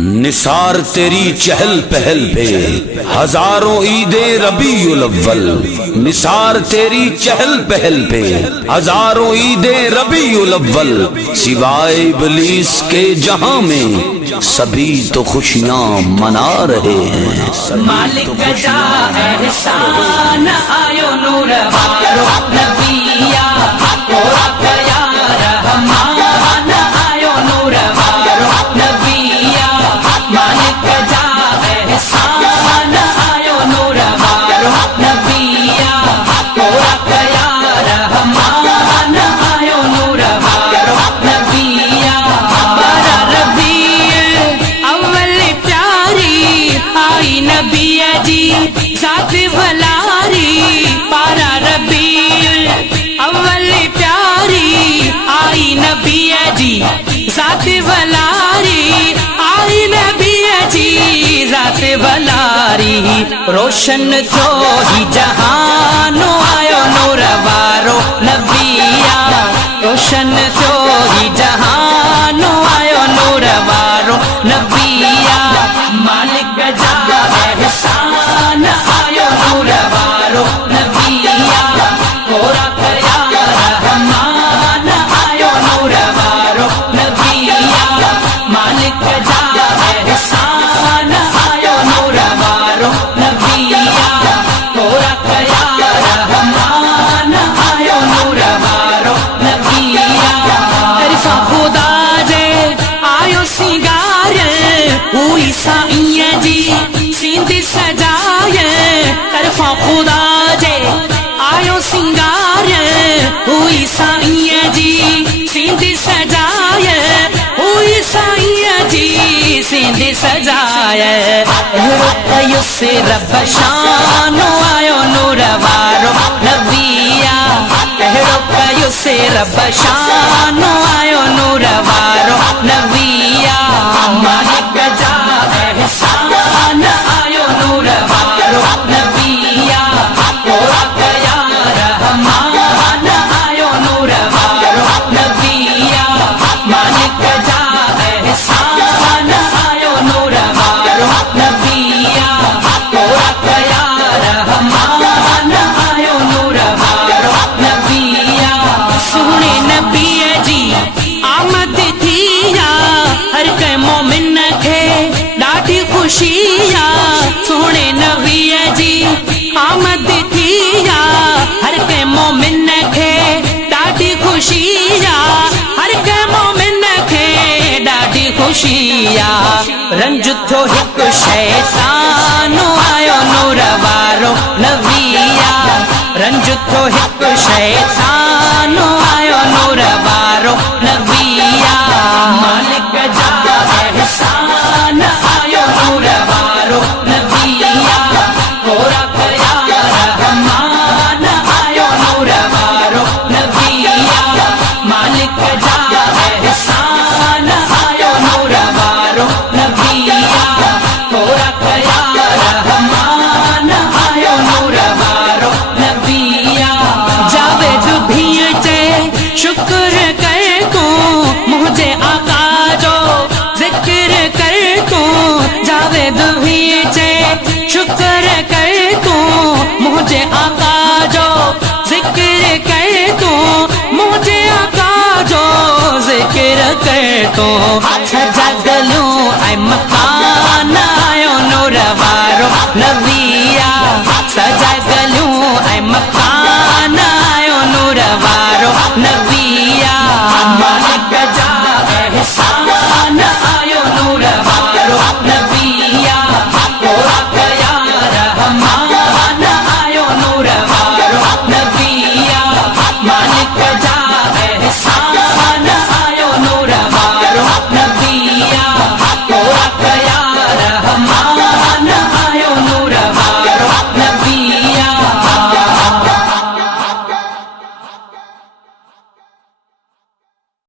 نثار تیری چہل پہل پہ ہزاروں عید ربیع الاول، نثار تیری چہل پہل پہ ہزاروں عید ربیع الاول، سوائے ابلیس کے جہاں میں سبھی تو خوشیاں منا رہے ہیں۔ مالک جا احسان آیو نور وارو نبیا پورا کیا رحمان آیو نور وارو نبیا مالک جا احسان آیو نور وارو نبیا پورا کیا رحمان آیو نور وارو نبیا بارہ ربیع اول پیاری آئی نبی جی ذات ولاری، پارا ربیع اول پیاری آئی نبی جی ذات ولاری، آئی نبی جی ذات ولاری، روشن تھو ہی جہانو آیو نور وارو نبیا، روشن تھو ہی جہانو آیو نور وارو نبیا، مالک جا احسان آیو نور وارو نبیا پورا کیا رحمان آیو نور وارو نبیا، مالک جا احسان آیو نور وارو نبیا پورا کیا رحمان آیو نور وارو نبیا، عرفا خدا دے آیو سنگار ہوئی سائیں جی سیندھ سجائے، طرفا خدا جے آیو سنگار ہوئی سائیں جی سیندھ سجائے، ہوئی سائیں جی سیندھ سجائے، رقیس رب شانو آیو نور وارو نبیا، رقیس رب شانو آیو نور وارو نبیا، مالک جا احسان آیو نور وارو نبیا پورا کیا رحمان آیو نور وارو نبیا، مالک جا احسان آیو نور وارو نبیا پورا کیا رحمان آیو نور وارو نبیا، سونے نبی جی آمد تھی یا ہر کے مومن کے ڈاڈی خوشیا، سونے نبی جی آمد تھی یا ہر کے مومن کے ڈاڈی خوشیا، ہر کے مومن کے ڈاڈی خوشیا، رنج تھو ہک شیطان آیو نور وارو نبیا، رنج تھو ہک شیطان آیو نور وارو نبیا، مالک جا احسان آیو نور وارو نبیا پورا کیا رحمان آیو نور وارو نبیا، مالک جا احسان آیو نور وارو نبیا پورا کیا رحمان آیو نور وارو نبیا، جاوید بھی چے شکر کر کو مجھے آقا جو ذکر کر کو، جاوید بھی چے شکر کر کو مجھے آقا جو ذکر کر کو، مجھے آقا جو ذکر کر کو، سجا گلوں اے مکان آیو نور وارو نبی